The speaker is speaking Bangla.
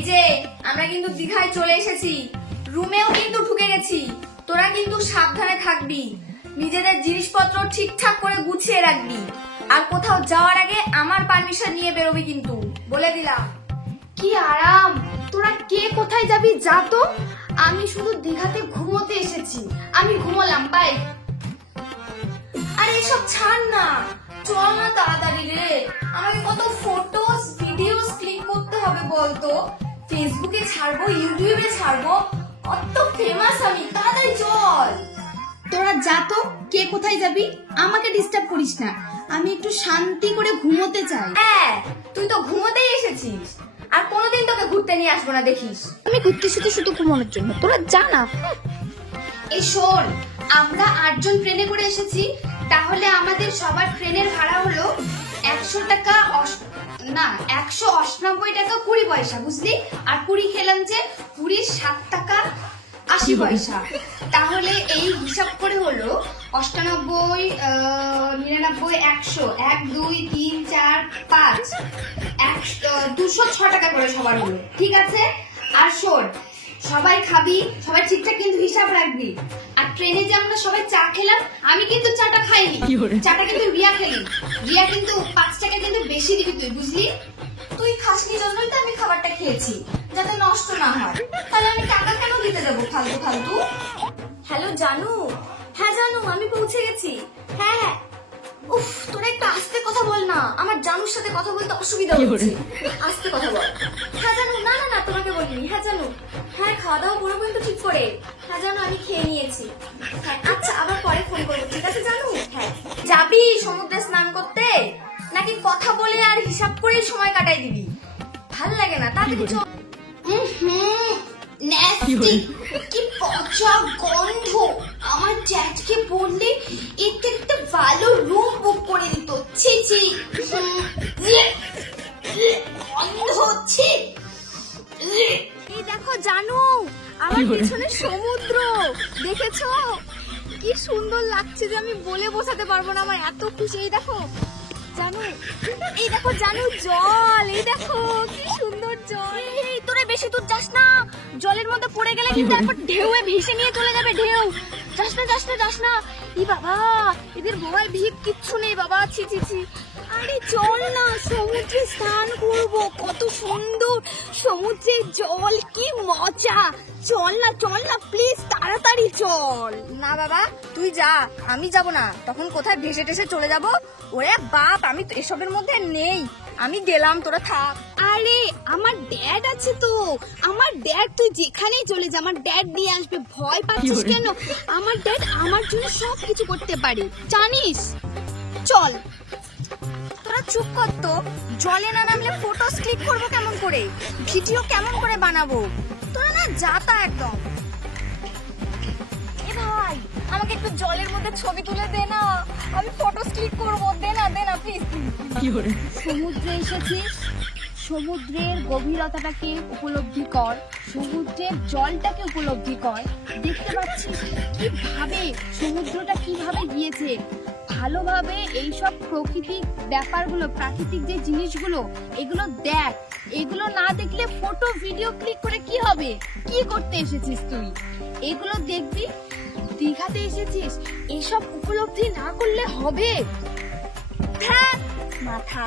এই যে আমরা কিন্তু দীঘায় চলে এসেছি, রুমেও কিন্তু ঢুকে গেছি। তোরা কিন্তু সাবধানে থাকবি, নিজেদের জিনিসপত্র ঠিকঠাক করে গুছিয়ে রাখবি, আর কোথাও যাওয়ার আগে আমার পারমিশন নিয়ে বেরোবি কিন্তু, বলে দিলাম। কি আরাম, তোরা কে কোথায় যাবি যা তো। আমি শুধু দীঘাতে ঘুমোতে এসেছি, আমি ঘুমোলাম, বাই। আরে এসব ছাড় না, চল না তাড়াতাড়ি রে। আমাকে কত ফটোস ভিডিওস ক্লিক করতে হবে বলতো, ফেসবুকে ছাড়বো, ইউটিউবে ছাড়বো, কত ফেমাস আমি, তাড়াতাড়ি চল। তোরা যা তো, কে কোথায় যাবি, আমাকে ডিস্টার্ব করিস না, আমি একটু শান্তি করে ঘুমোতে চাই। হ্যাঁ, তুই তো ঘুমোতেই এসেছিস, আর কোনোদিন তোকে ঘুরতে নিয়ে আসবো না দেখিস। আমি ঘুরতে শুধু ঘুমানোর জন্য, তোরা যা না। এই শোন, আমরা 8 জন ট্রেনে করে এসেছি, তাহলে আমাদের সবার ট্রেনের ভাড়া হলো 100 টাকা, না 198 টাকা 20 পয়সা, বুঝলি? আর পুরি খেলাম যে, পুরির 7 টাকা 80 পয়সা। তাহলে এই হিসাব করে হলো 98, 99, 100, 1, 2, 3, 4, 5, 206 টাকা করে সবার হলো, ঠিক আছে? আর শোন, সবাই খাবি, সবাই ঠিকঠাক কিন্তু হিসাব রাখবি। আর ট্রেনে যে আমরা সবাই চা খেলাম, আমি কিন্তু চাটা খাইনি, চাটা কিন্তু রিয়া খেলি। রিয়া কিন্তু 5 টাকা কিন্তু বেশি দিবি তুই, বুঝলি? তুই খাসনি জন্যই তো আমি খাবারটা খেয়েছি, যাতে নষ্ট না হয়। তাহলে আমি টাকা কেন দিতে যাবো ফালতু ফালতু? হ্যালো জানু। হ্যাঁ জানু, আমি পৌঁছে গেছি। হ্যাঁ, উফ, তোরা একটু আস্তে কথা বল না, আমার জানুর সাথে কথা বলতে অসুবিধা হচ্ছে, আস্তে কথা বল। হ্যাঁ জানু, না না না, তোমাকে বলিনি। হ্যাঁ জানু, হ্যাঁ খাওয়া দাওয়া করবো কিন্তু ঠিক করে। হ্যাঁ জানু, আমি খেয়ে নিয়েছি। হ্যাঁ আচ্ছা, আবার পরে ফোন করবো, ঠিক আছে জানু? হ্যাঁ, যাবি সমুদ্রে স্নান করতে, নাকি কথা বলে আর হিসাব করে সময় কাটাই দিবি? ভাল লাগে না, তাড়াতাড়ি চল। নেস্টি, কি পচা গন্ধ, আমার জ্যাঠকে বললে এতে একটা ভালো রুম বুক করে দিত। ছি ছি, গন্ধ হচ্ছে। এই দেখো জানু, আমার পিছনে সমুদ্র, দেখেছো? কি সুন্দর লাগছে যে আমি বলে বোঝাতে পারবো না, আমার এত খুশি। এই দেখো জানু, এই দেখো জানু, জল, এই দেখো কি সুন্দর জল। এই তোরা বেশি দূর যাস না, জলের মধ্যে পড়ে গেলে কিন্তু একবার ঢেউয়ে ভেসে নিয়ে চলে যাবে, ঢেউ। যাস না যাস না যাস না। ই বাবা, এদের ভয় ভীত কিচ্ছু নেই বাবা, ছি ছি ছি। আরে চল না, সমুদ্রে স্নান করবো, কত সুন্দর সমুদ্রের জল, কি মজা। চল না প্লিজ, তাড়াতাড়ি চল। না বাবা, তুই যা, আমি যাব না, তখন কোথায় ভেসে টেসে চলে যাব। ওরে বাপ, আমি তো এসবের মধ্যে নেই, আমি গেলাম, তোরা থাক। আরে আমার ড্যাড আছে তো, আমার ড্যাড, তুই যেখানেই চলে যা, আমার ড্যাড নিয়ে আসবে। ভয় পাচ্ছিস কেন? আমার ড্যাড আমার জন্য সবকিছু করতে পারে, জানিস? চল। তোরা চুপ কর তো, জলে না নামলে ফটোস ক্লিক করবো কেমন করে, ভিডিও কেমন করে বানাবো? তোরা না যাতা একদম। এ ভাই, আমাকে একটু জলের মধ্যে ছবি তুলে দে না, আমি ফটোস ক্লিক করবো, দে না প্লিজ। সমুদ্রে এসেছিস, সমুদ্রের গভীরতাটাকে উপলব্ধি কর, সমুদ্রের জলটাকে উপলব্ধি কর। দেখতে পাচ্ছিস কিভাবে সমুদ্রটা কিভাবে গিয়েছে, ভালোভাবে এইসব প্রকৃতিক ব্যাপারগুলো, প্রাকৃতিক যে জিনিসগুলো, এগুলো দেখ। এগুলো না দেখলে ফটো ভিডিও ক্লিক করে কি হবে? কি করতে এসেছিস তুই? এগুলো দেখবি, দীঘাতে এসেছিস, এসব উপলব্ধি না করলে হবে? হ্যাঁ মাথা।